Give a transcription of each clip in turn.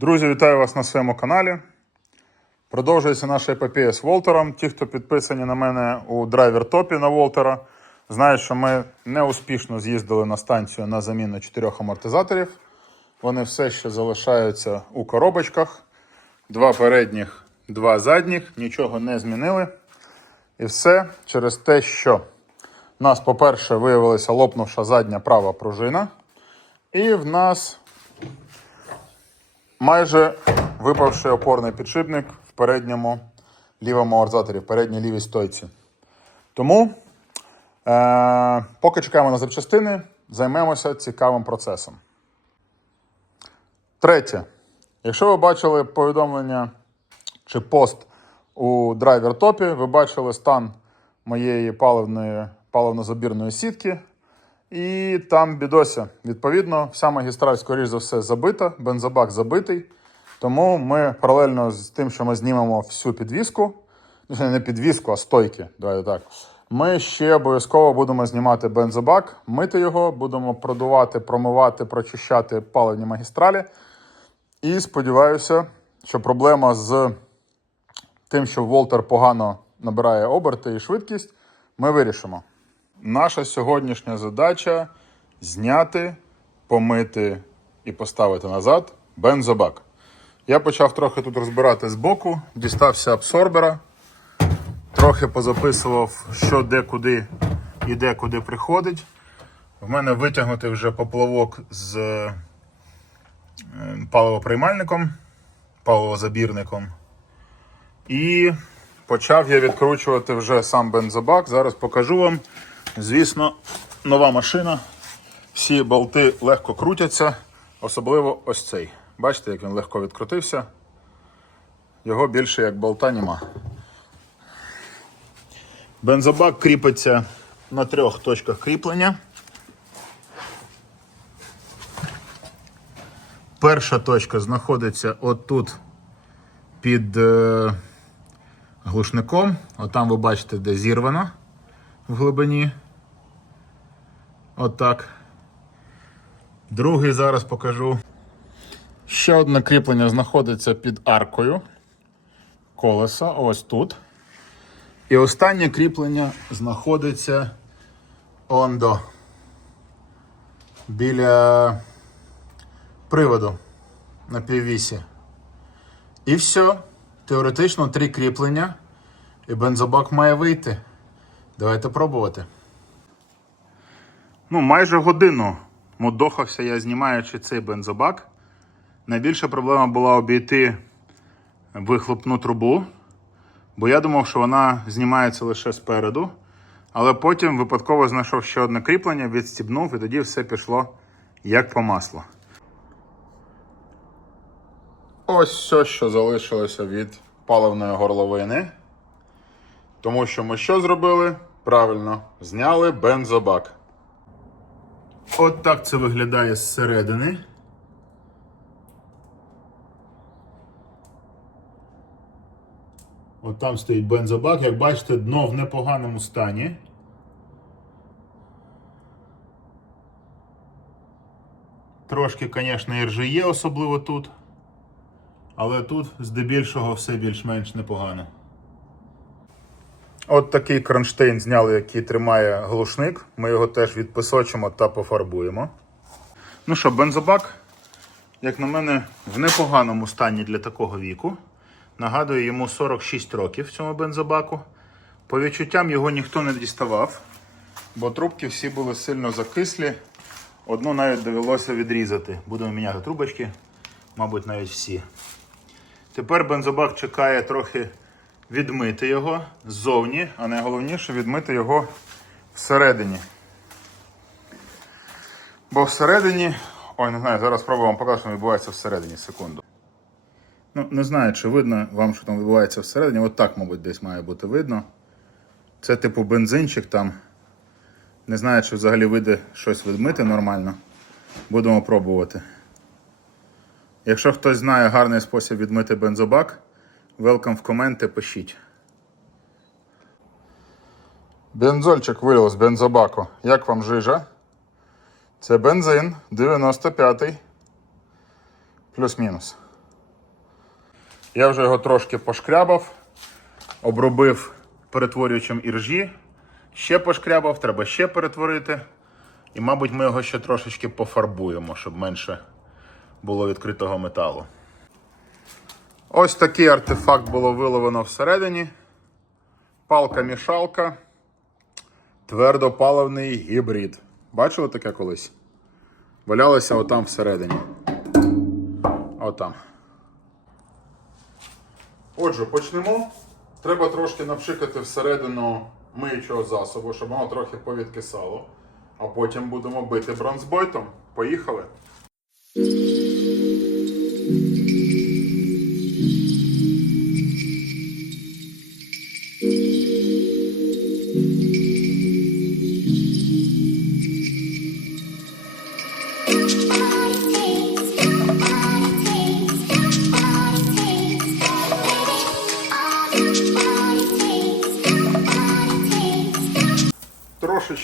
Друзі, вітаю вас на своєму каналі. Продовжується наша епопея з Волтером. Ті, хто підписані на мене у драйвер топі на Волтера, знають, що ми неуспішно з'їздили на станцію на заміну чотирьох амортизаторів. Вони все ще залишаються у коробочках. Два передніх, два задніх, нічого не змінили. І все через те, що в нас, по-перше, виявилася лопнувша задня права пружина. І в нас майже випавший опорний підшипник в передньому лівому амортизаторі, в передній лівій стойці. Тому, е- поки чекаємо на запчастини, займемося цікавим процесом. Третє. Якщо ви бачили повідомлення чи пост у драйвер топі, ви бачили стан моєї паливної, паливно-забірної сітки. І там бідося. Відповідно, вся магістраль, скоріш за все, забита, бензобак забитий. Тому ми паралельно з тим, що ми знімемо всю підвіску, не підвіску, а стойки. Давайте так. Ми ще обов'язково будемо знімати бензобак, мити його, будемо продувати, промивати, прочищати паливні магістралі. І сподіваюся, що проблема з тим, що Волтер погано набирає оберти і швидкість, ми вирішимо. Наша сьогоднішня задача зняти, помити і поставити назад бензобак. Я почав трохи тут розбирати збоку, дістався абсорбера, трохи позаписував, що де куди і де куди приходить. В мене витягнутий вже поплавок з е, паливоприймальником, паливозабірником. І почав я відкручувати вже сам бензобак. Зараз покажу вам. Звісно, нова машина. Всі болти легко крутяться, особливо ось цей. Бачите, як він легко відкрутився. Його більше як болта нема. Бензобак кріпиться на трьох точках кріплення. Перша точка знаходиться отут під е, глушником. Отам ви бачите, де зірвано в глибині. Отак. Другий зараз покажу. Ще одне кріплення знаходиться під аркою колеса, ось тут. І останнє кріплення знаходиться ондо біля приводу на піввісі. І все. Теоретично три кріплення, і бензобак має вийти. Давайте пробувати. Ну, майже годину мудохався я, знімаючи цей бензобак. Найбільша проблема була обійти вихлопну трубу, бо я думав, що вона знімається лише спереду. Але потім випадково знайшов ще одне кріплення, відстібнув і тоді все пішло як по маслу. Ось все, що залишилося від паливної горловини. Тому що ми що зробили? Правильно, зняли бензобак. От так це виглядає зсередини. От там стоїть бензобак. Як бачите, дно в непоганому стані. Трошки, звісно, іржі є, особливо тут. Але тут здебільшого все більш-менш непогано. От такий кронштейн зняли, який тримає глушник. Ми його теж відписочимо та пофарбуємо. Ну що, бензобак, як на мене, в непоганому стані для такого віку. Нагадую, йому 46 років цьому бензобаку. По відчуттям його ніхто не діставав, бо трубки всі були сильно закислі. Одну навіть довелося відрізати. Будемо міняти трубочки, мабуть, навіть всі. Тепер бензобак чекає трохи відмити його ззовні, а найголовніше відмити його всередині. Бо всередині. Ой, не знаю, зараз спробую вам показати, що відбувається всередині. Секунду. Ну, не знаю, чи видно вам, що там відбувається всередині. От так, мабуть, десь має бути видно. Це типу бензинчик там. Не знаю, чи взагалі вийде щось відмити нормально. Будемо пробувати. Якщо хтось знає гарний спосіб відмити бензобак, велкам в коменти пишіть. Бензольчик вилив з бензобаку. Як вам жижа? Це бензин 95-й. Плюс-мінус. Я вже його трошки пошкрябав, обробив перетворюючим іржі, ще пошкрябав, треба ще перетворити. І, мабуть, ми його ще трошечки пофарбуємо, щоб менше було відкритого металу. Ось такий артефакт було виловлено всередині. Палка-мішалка. Твердопаливний гібрид. Бачили таке колись? Валялося отам всередині. Отам. Отже, почнемо. Треба трошки напшикати всередину миючого засобу, щоб воно трохи повідкисало. А потім будемо бити бронзбойтом. Поїхали.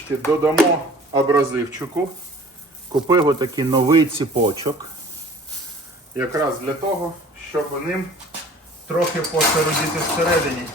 Трошечки додамо абразивчику. Купив отакий новий ціпочок. Якраз для того, щоб ним трохи посеродіти всередині.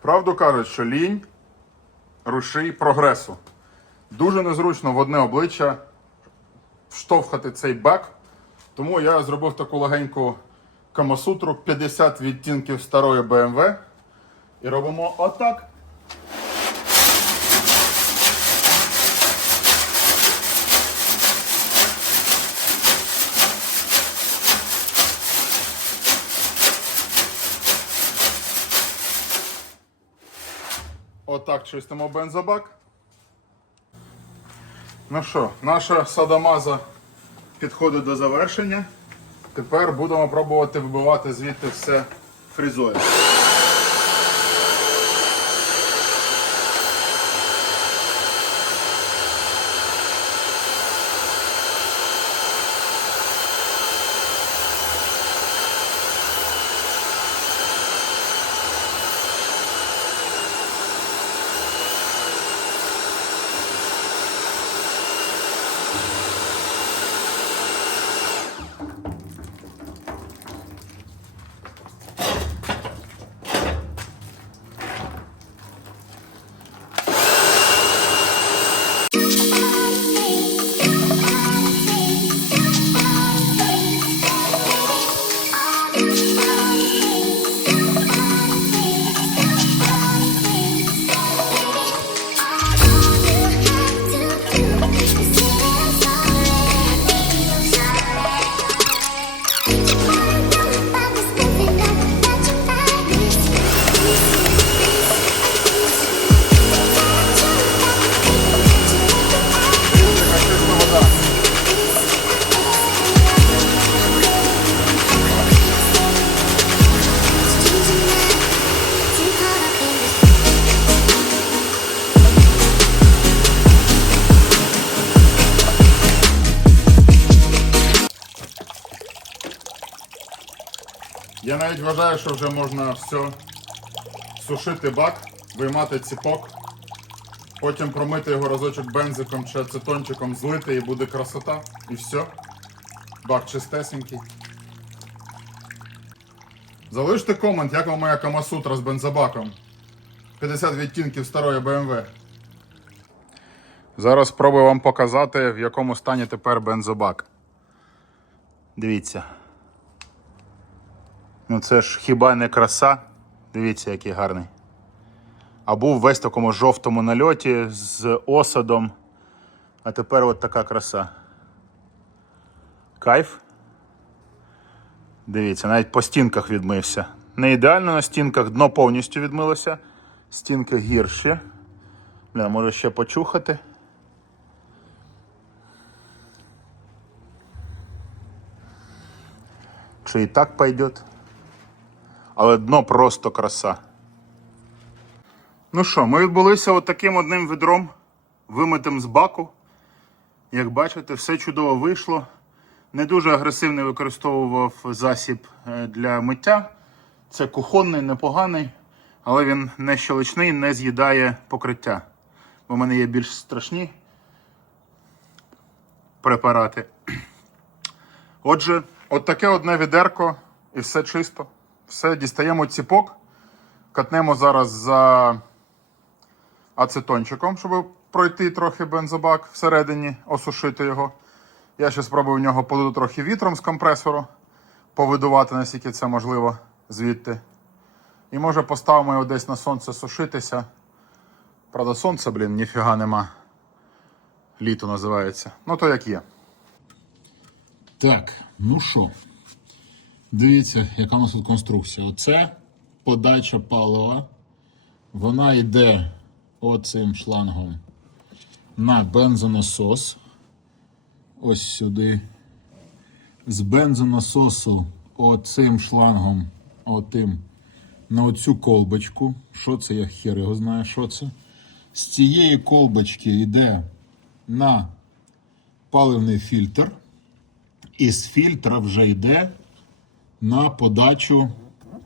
Правду кажуть, що лінь рушій прогресу. Дуже незручно в одне обличчя вштовхати цей бак. Тому я зробив таку легеньку камасутру 50 відтінків старої BMW. І робимо отак. Отак чистимо бензобак. Ну що, наша садомаза підходить до завершення. Тепер будемо пробувати вибивати звідти все фрізою. Навіть вважаю, що вже можна все сушити бак, виймати ціпок, потім промити його разочок бензиком чи ацетончиком, злити і буде красота. І все. Бак чистесенький. Залиште комент, як вам моя камасутра з бензобаком. 50 відтінків старої BMW. Зараз спробую вам показати, в якому стані тепер бензобак. Дивіться. Ну це ж хіба не краса? Дивіться, який гарний. А був весь в такому жовтому нальоті з осадом. А тепер от така краса. Кайф. Дивіться, навіть по стінках відмився. Не ідеально на стінках, дно повністю відмилося. Стінки гірші. Бля, може ще почухати. Чи і так пойдет? Але дно просто краса. Ну що, ми відбулися от таким одним відром, вимитим з баку. Як бачите, все чудово вийшло. Не дуже агресивний використовував засіб е, для миття. Це кухонний, непоганий, але він не щелочний, не з'їдає покриття. Бо в мене є більш страшні препарати. Отже, от таке одне відерко і все чисто. Все, дістаємо ціпок, катнемо зараз за ацетончиком, щоб пройти трохи бензобак всередині, осушити його. Я ще спробую в нього подути трохи вітром з компресору, повидувати, наскільки це можливо звідти. І може поставимо його десь на сонце сушитися. Правда, сонця, блін, ніфіга нема. Літо називається. Ну, то як є. Так, ну що, дивіться, яка у нас тут конструкція. Оце подача палива. Вона йде оцим шлангом на бензонасос. Ось сюди. З бензонасосу оцим шлангом, отим, на оцю колбочку. Що це, я хер його знаю, що це. З цієї колбочки йде на паливний фільтр. І з фільтра вже йде на подачу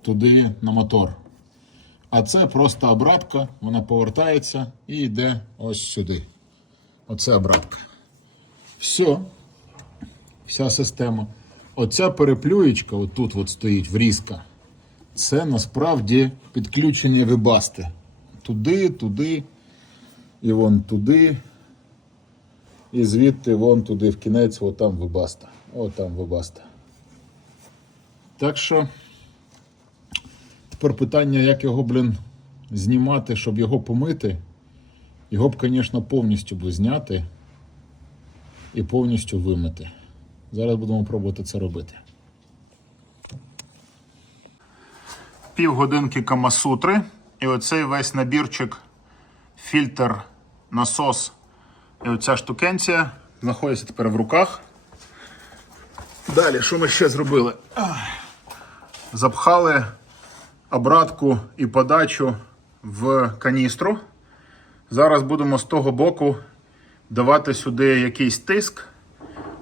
туди на мотор. А це просто обратка, вона повертається і йде ось сюди. Оце обратка. Все. Вся система. Оця переплюєчка, отут от стоїть врізка. Це насправді підключення вибасти. Туди, туди, і вон туди. І звідти вон туди в кінець, от там вибаста. От там вибаста. Так що. Тепер питання, як його, блін, знімати, щоб його помити. Його б, звісно, повністю б зняти і повністю вимити. Зараз будемо пробувати це робити. Півгодинки Камасутри. І оцей весь набірчик, фільтр, насос і оця штукенція знаходиться тепер в руках. Далі, що ми ще зробили? Запхали обратку і подачу в каністру. Зараз будемо з того боку давати сюди якийсь тиск.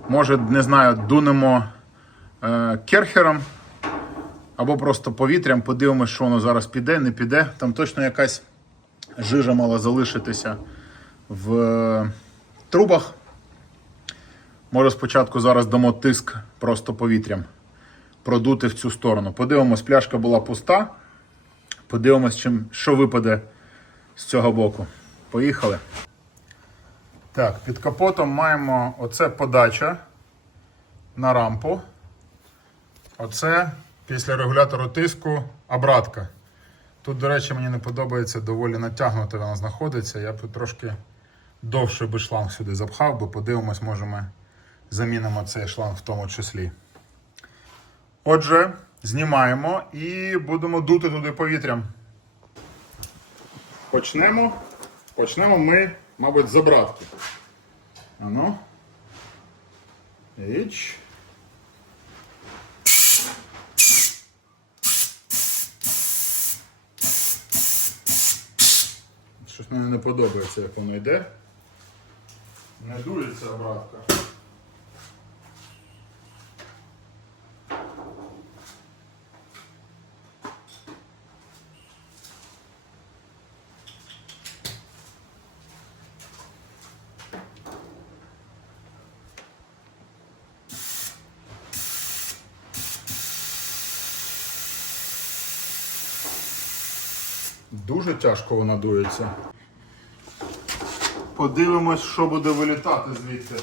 Може, не знаю, дунемо е, керхером або просто повітрям, подивимось, що воно зараз піде, не піде. Там точно якась жижа мала залишитися в е, трубах. Може, спочатку зараз дамо тиск просто повітрям продути в цю сторону. Подивимось, пляшка була пуста. Подивимось, чим, що випаде з цього боку. Поїхали. Так, під капотом маємо оце подача на рампу. Оце після регулятору тиску обратка. Тут, до речі, мені не подобається доволі натягнуто вона знаходиться. Я б трошки довше би шланг сюди запхав, бо подивимось, може ми замінимо цей шланг в тому числі. Отже, знімаємо і будемо дути туди повітрям. Почнемо. Почнемо ми, мабуть, з обратки. Ану. Іч. Щось мені не подобається, як воно йде. Не дується обратка. Дуже тяжко вона дується. Подивимось, що буде вилітати звідти.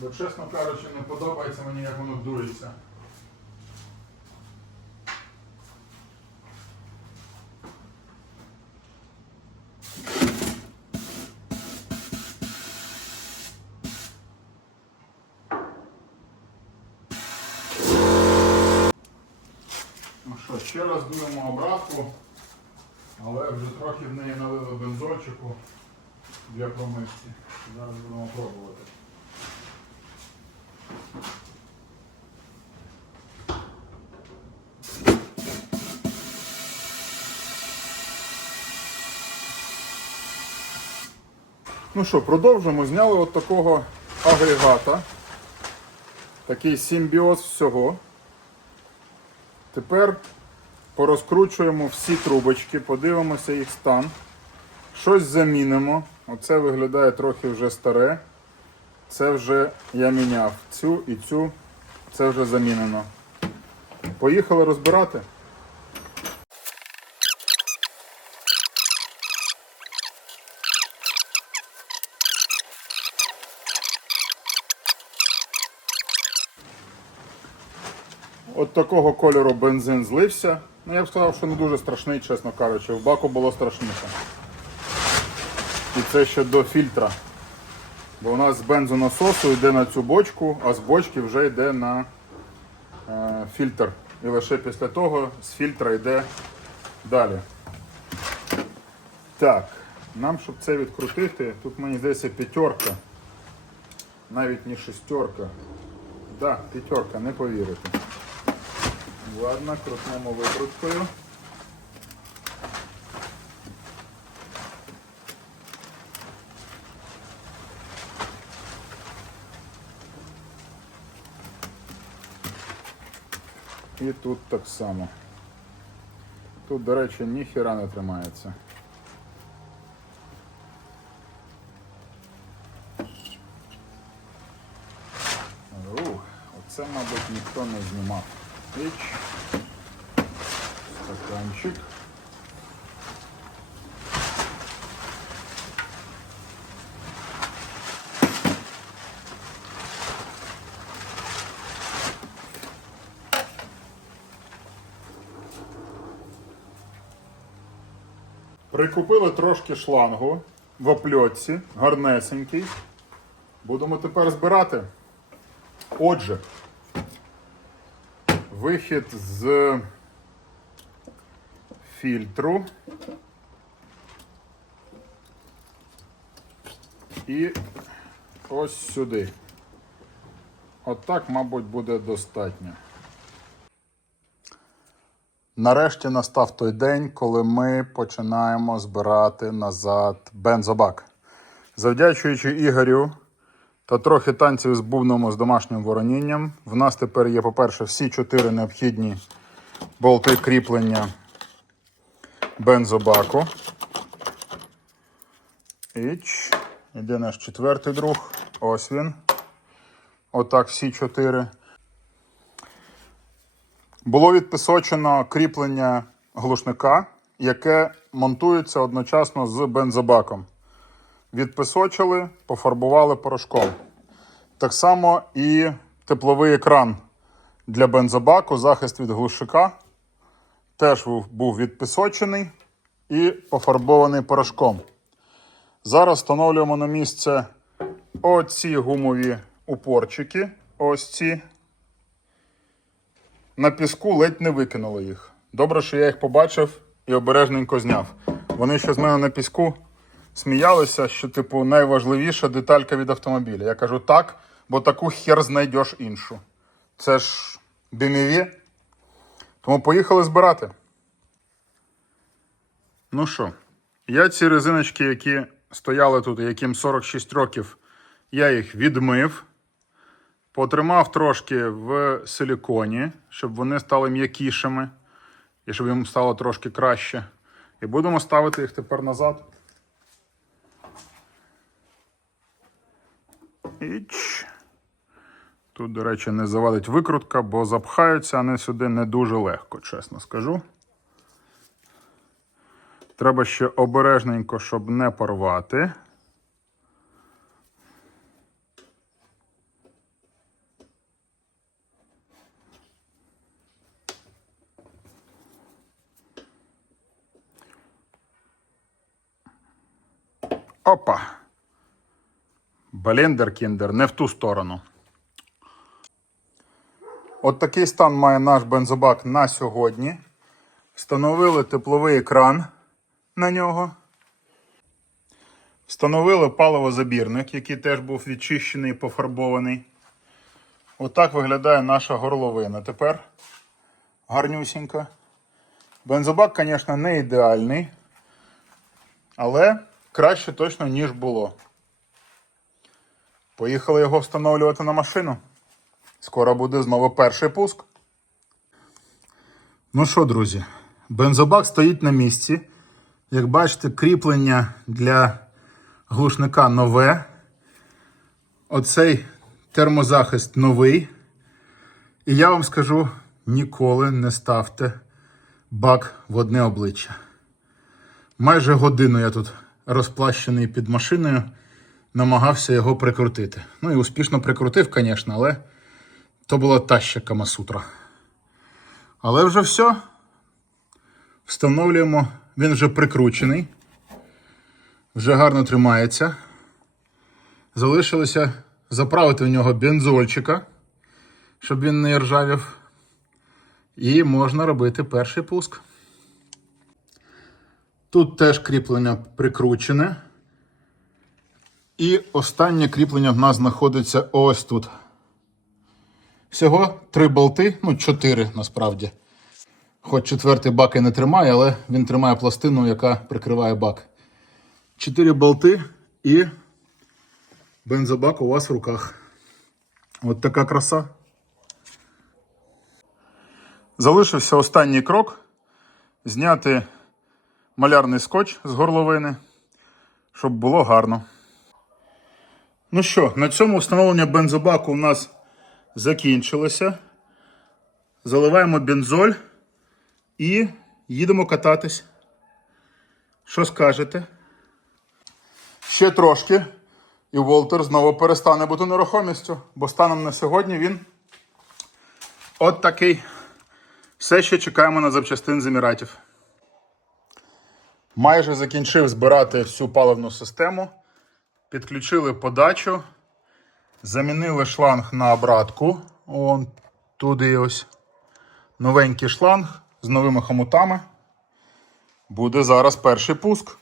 Бо, чесно кажучи, не подобається мені, як воно дується. Ну що, ще раз дуємо обратку, вже трохи в неї налили бензольчику для промивці. Зараз будемо пробувати. Ну що, продовжимо. Зняли от такого агрегата. Такий симбіоз всього. Тепер порозкручуємо всі трубочки, подивимося їх стан. Щось замінимо. Оце виглядає трохи вже старе. Це вже я міняв. Цю і цю це вже замінено. Поїхали розбирати. От такого кольору бензин злився. Ну, я б сказав, що не дуже страшний, чесно кажучи. В баку було страшніше. І це ще до фільтра. Бо у нас з бензонасосу йде на цю бочку, а з бочки вже йде на е, фільтр. І лише після того з фільтра йде далі. Так, нам, щоб це відкрутити, тут мені здається п'ятерка. Навіть не шестерка. Так, да, п'ятерка, не повірите. Ладно, крутнемо викруткою. І тут так само. Тут, до речі, ніхіра не тримається. Ух, оце, мабуть, ніхто не знімав. Іч. Стаканчик. Прикупили трошки шлангу в опльотці, гарнесенький. Будемо тепер збирати. Отже, вихід з фільтру. І ось сюди. Отак, мабуть, буде достатньо. Нарешті настав той день, коли ми починаємо збирати назад бензобак. Завдячуючи Ігорю та трохи танців з бубном з домашнім воронінням, в нас тепер є, по-перше, всі чотири необхідні болти кріплення бензобаку. Іч. Іде наш четвертий друг. Ось він. Отак всі чотири. Було відписочено кріплення глушника, яке монтується одночасно з бензобаком. Відписочили, пофарбували порошком. Так само і тепловий екран для бензобаку, захист від глушика. Теж був відписочений і пофарбований порошком. Зараз встановлюємо на місце оці гумові упорчики. Ось ці. На піску ледь не викинули їх. Добре, що я їх побачив і обережненько зняв. Вони ще з мене на піску сміялися, що, типу, найважливіша деталька від автомобіля. Я кажу так, бо таку хер знайдеш іншу. Це ж BMW. Тому поїхали збирати. Ну що, я ці резиночки, які стояли тут, яким 46 років, я їх відмив. Потримав трошки в силіконі, щоб вони стали м'якішими і щоб їм стало трошки краще. І будемо ставити їх тепер назад. Іч. Тут, до речі, не завадить викрутка, бо запхаються вони сюди не дуже легко, чесно скажу. Треба ще обережненько, щоб не порвати. Опа. Блендер кіндер не в ту сторону. От такий стан має наш бензобак на сьогодні. Встановили тепловий екран на нього. Встановили паливозабірник, який теж був відчищений і пофарбований. Отак виглядає наша горловина тепер. Гарнюсінька. Бензобак, звісно, не ідеальний, але краще точно, ніж було. Поїхали його встановлювати на машину. Скоро буде знову перший пуск. Ну що, друзі, бензобак стоїть на місці. Як бачите, кріплення для глушника нове. Оцей термозахист новий. І я вам скажу: ніколи не ставте бак в одне обличчя. Майже годину я тут розплащений під машиною, намагався його прикрутити. Ну і успішно прикрутив, звісно, але то була та ще камасутра. Але вже все. Встановлюємо, він вже прикручений, вже гарно тримається. Залишилося заправити в нього бензольчика, щоб він не ржавів. І можна робити перший пуск. Тут теж кріплення прикручене. І останнє кріплення в нас знаходиться ось тут. Всього три болти, ну чотири насправді. Хоч четвертий бак і не тримає, але він тримає пластину, яка прикриває бак. Чотири болти і бензобак у вас в руках. От така краса. Залишився останній крок. Зняти малярний скотч з горловини, щоб було гарно. Ну що, на цьому встановлення бензобаку у нас закінчилося. Заливаємо бензоль і їдемо кататись. Що скажете? Ще трошки. І Волтер знову перестане бути нерухомістю, бо станом на сьогодні він от такий. Все ще чекаємо на запчастин з Еміратів. Майже закінчив збирати всю паливну систему. Підключили подачу. Замінили шланг на обратку. Вон туди ось. Новенький шланг з новими хомутами. Буде зараз перший пуск.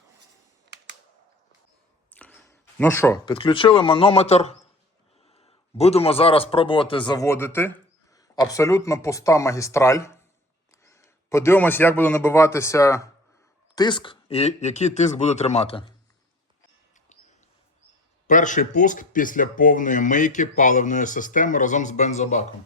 Ну що, підключили манометр. Будемо зараз пробувати заводити. Абсолютно пуста магістраль. Подивимось, як буде набиватися тиск і який тиск буде тримати. Перший пуск після повної мийки паливної системи разом з бензобаком.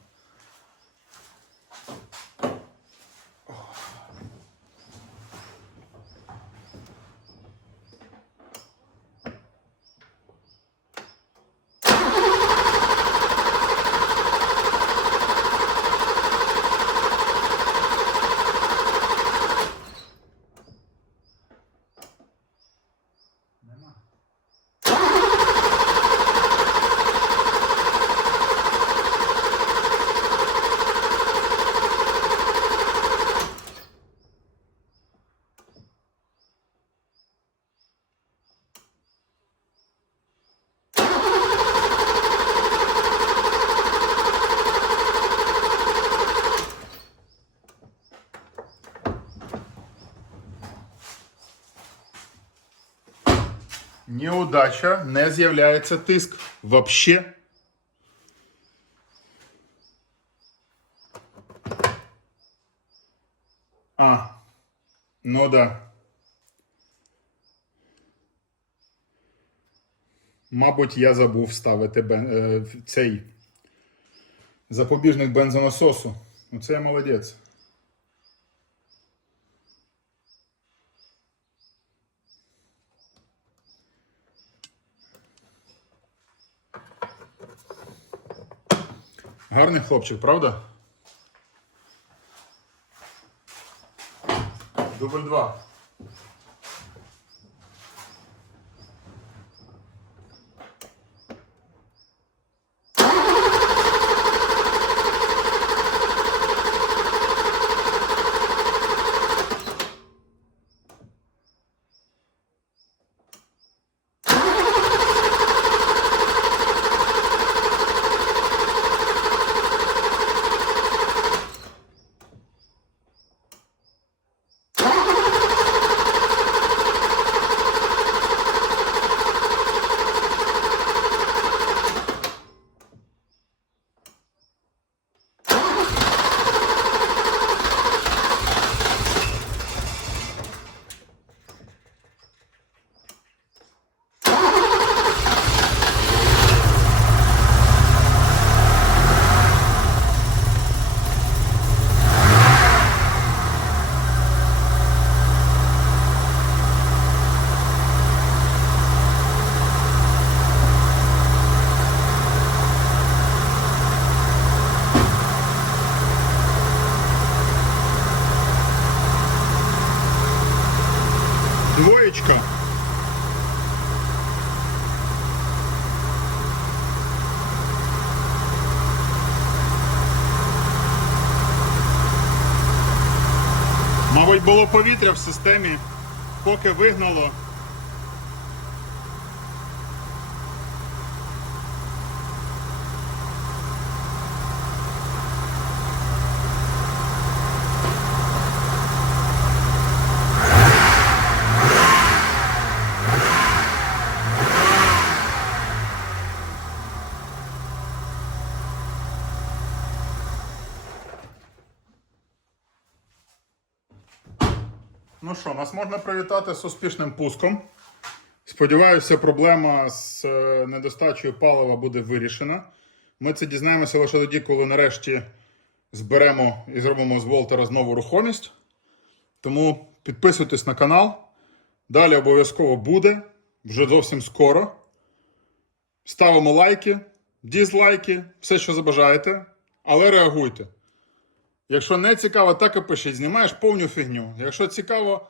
Неудача, не з'являється тиск. Вообще. А, ну да. Мабуть, я забув вставити бен... е, цей запобіжник бензонасосу. Оце я молодець. Гарний хлопчик, правда? Дубль два. Повітря в системі, поки вигнало. Ну що, нас можна привітати з успішним пуском. Сподіваюся, проблема з е, недостачею палива буде вирішена. Ми це дізнаємося лише тоді, коли нарешті зберемо і зробимо з Волтера знову рухомість. Тому підписуйтесь на канал. Далі обов'язково буде вже зовсім скоро. Ставимо лайки, дізлайки, все, що забажаєте, але реагуйте. Якщо не цікаво, так і пишіть. Знімаєш повну фігню. Якщо цікаво,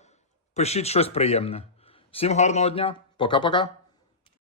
пишіть щось приємне. Всім гарного дня. Пока-пока.